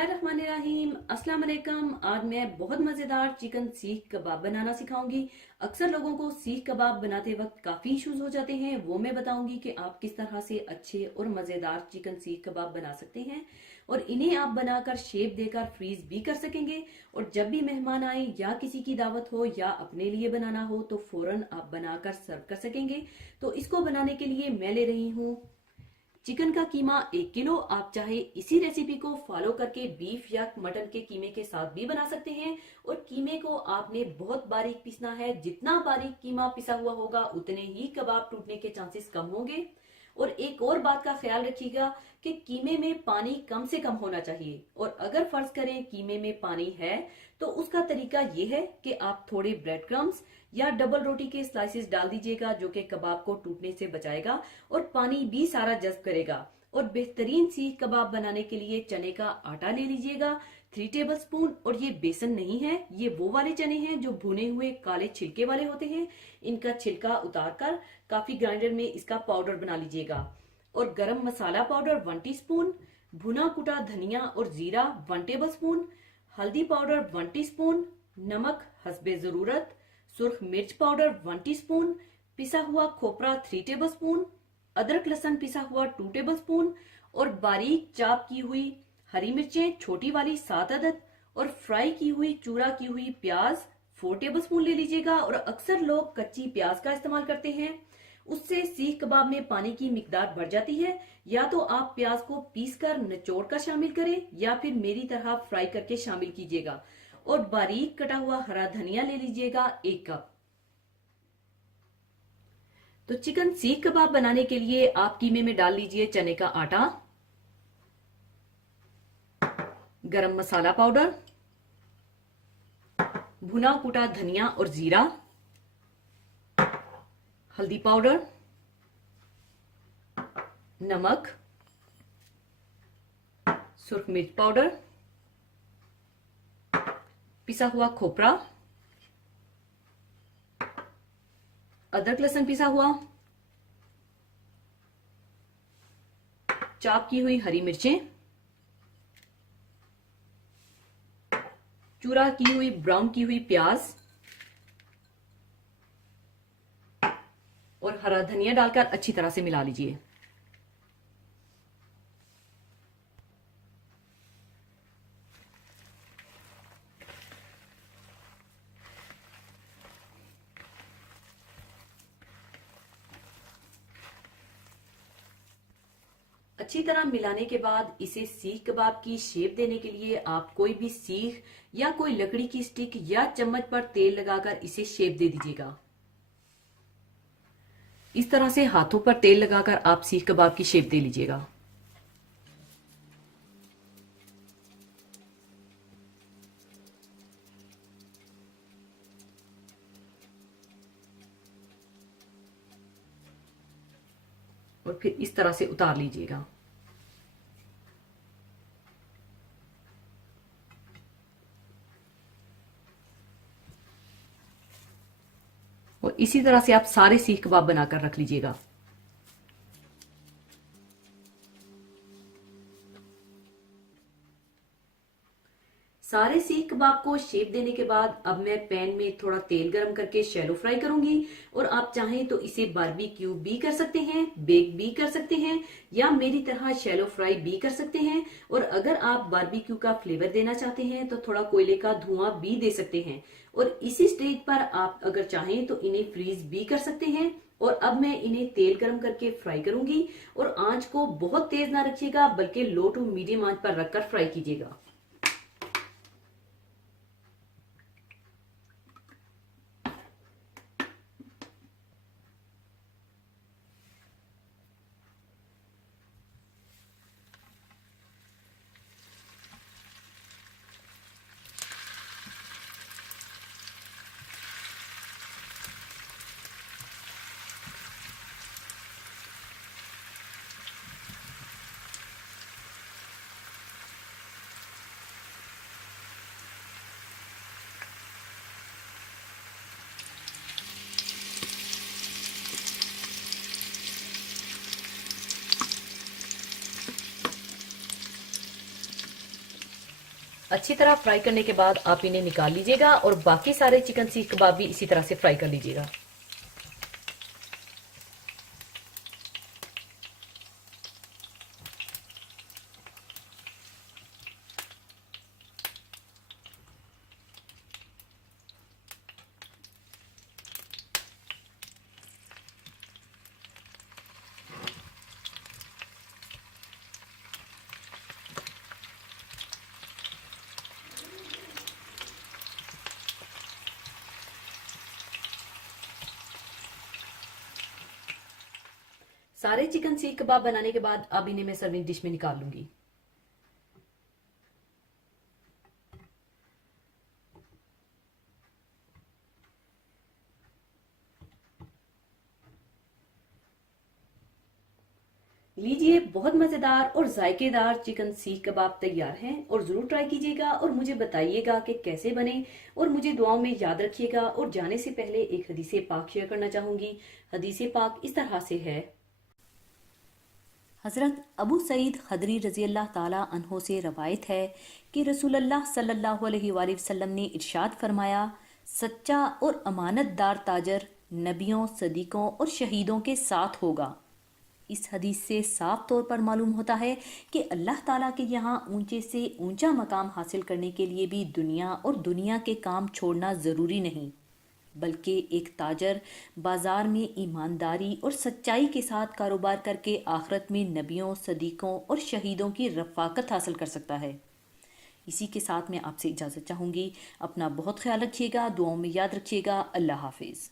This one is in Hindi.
बिस्मिल्लाहिर्रहमानिर्रहीम। अस्सलाम वालेकुम। आज मैं बहुत मज़ेदार चिकन सीख कबाब बनाना सिखाऊंगी। अक्सर लोगों को सीख कबाब बनाते वक्त काफ़ी इश्यूज हो जाते हैं, वो मैं बताऊंगी कि आप किस तरह से अच्छे और मज़ेदार चिकन सीख कबाब बना सकते हैं और इन्हें आप बनाकर शेप देकर फ्रीज भी कर सकेंगे। और जब भी मेहमान आए या किसी की दावत हो या अपने लिए बनाना हो तो फौरन आप बनाकर सर्व कर सकेंगे। तो इसको बनाने के लिए मैं ले रही हूँ चिकन का कीमा 1 किलो। आप चाहे इसी रेसिपी को फॉलो करके बीफ या मटन के कीमे के साथ भी बना सकते हैं। और कीमे को आपने बहुत बारीक पीसना है, जितना बारीक कीमा पिसा हुआ होगा उतने ही कबाब टूटने के चांसेस कम होंगे। और एक और बात का ख्याल रखिएगा कि कीमे में पानी कम से कम होना चाहिए। और अगर फर्ज करें कीमे में पानी है तो उसका तरीका यह है कि आप थोड़े ब्रेड क्रम्स या डबल रोटी के स्लाइसेस डाल दीजिएगा, जो कि कबाब को टूटने से बचाएगा और पानी भी सारा जज्ब करेगा। और बेहतरीन सीख कबाब बनाने के लिए चने का आटा ले लीजिएगा 3 टेबलस्पून। और ये बेसन नहीं है, ये वो वाले चने हैं जो भुने हुए काले छिलके वाले होते हैं। इनका छिलका उतारकर काफी ग्राइंडर में इसका पाउडर बना लीजिएगा। और गरम मसाला पाउडर 1 टीस्पून, भुना कुटा धनिया और जीरा 1 टेबलस्पून, हल्दी पाउडर 1 टीस्पून, नमक हस्बे जरूरत, सुर्ख मिर्च पाउडर 1 टीस्पून, पिसा हुआ खोपरा 3 टेबलस्पून, अदरक लहसुन पिसा हुआ 2 टेबलस्पून और बारीक चाप की हुई हरी मिर्चें छोटी वाली 7 अदद और फ्राई की हुई चूरा की हुई प्याज 4 टेबलस्पून ले लीजिएगा। और अक्सर लोग कच्ची प्याज का इस्तेमाल करते हैं, उससे सीख कबाब में पानी की मिकदार बढ़ जाती है। या तो आप प्याज को पीस कर निचोड़ कर शामिल करें या फिर मेरी तरह फ्राई करके शामिल कीजिएगा। और बारीक कटा हुआ हरा धनिया ले लीजिएगा 1 कप। तो चिकन सीख कबाब बनाने के लिए आप कीमे में डाल लीजिए चने का आटा, गरम मसाला पाउडर, भुना कुटा धनिया और जीरा, हल्दी पाउडर, नमक, सुर्ख मिर्च पाउडर, पिसा हुआ खोपरा, अदरक लहसुन पिसा हुआ, चॉप की हुई हरी मिर्चें, चूरा की हुई ब्राउन की हुई प्याज और हरा धनिया डालकर अच्छी तरह से मिला लीजिए। अच्छी तरह मिलाने के बाद इसे सीख कबाब की शेप देने के लिए आप कोई भी सीख या कोई लकड़ी की स्टिक या चम्मच पर तेल लगाकर इसे शेप दे दीजिएगा। इस तरह से हाथों पर तेल लगाकर आप सीख कबाब की शेप दे लीजिएगा। और फिर इस तरह से उतार लीजिएगा। और इसी तरह से आप सारे सीख कबाब बनाकर रख लीजिएगा। सारे सीख कबाब को शेप देने के बाद अब मैं पैन में थोड़ा तेल गरम करके शैलो फ्राई करूंगी। और आप चाहें तो इसे बारबेक्यू भी कर सकते हैं, बेक भी कर सकते हैं या मेरी तरह शैलो फ्राई भी कर सकते हैं। और अगर आप बारबेक्यू का फ्लेवर देना चाहते हैं तो थोड़ा कोयले का धुआं भी दे सकते हैं। और इसी स्टेज पर आप अगर चाहें तो इन्हें फ्रीज भी कर सकते हैं। और अब मैं इन्हें तेल गरम करके फ्राई करूंगी। और आंच को बहुत तेज ना रखिएगा, बल्कि लो टू मीडियम आंच पर रखकर फ्राई कीजिएगा। अच्छी तरह फ्राई करने के बाद आप इन्हें निकाल लीजिएगा और बाकी सारे चिकन सीख कबाब भी इसी तरह से फ्राई कर लीजिएगा। सारे चिकन सीख कबाब बनाने के बाद अब इन्हें मैं सर्विंग डिश में निकाल लूंगी। लीजिए, बहुत मजेदार और जायकेदार चिकन सीख कबाब तैयार हैं और जरूर ट्राई कीजिएगा और मुझे बताइएगा कि कैसे बने और मुझे दुआओं में याद रखिएगा। और जाने से पहले एक हदीसे पाक शेयर करना चाहूंगी। हदीसे पाक इस तरह से है। हज़रत अबू सईद खदरी रज़ी अल्लाह ताला अन्हो से रवायत है कि रसूलुल्लाह सल्लल्लाहु अलैहि वसल्लम ने इरशाद फरमाया, सच्चा और अमानतदार ताजर नबियों, सदीकों और शहीदों के साथ होगा। इस हदीस से साफ तौर पर मालूम होता है कि अल्लाह ताला के यहाँ ऊंचे से ऊंचा मकाम हासिल करने के लिए भी दुनिया और दुनिया के काम छोड़ना ज़रूरी नहीं, बल्कि एक ताजर बाजार में ईमानदारी और सच्चाई के साथ कारोबार करके आखिरत में नबियों, सदीकों और शहीदों की रफ़ाकत हासिल कर सकता है। इसी के साथ मैं आपसे इजाज़त चाहूँगी। अपना बहुत ख्याल रखिएगा, दुआओं में याद रखिएगा। अल्लाह हाफिज़।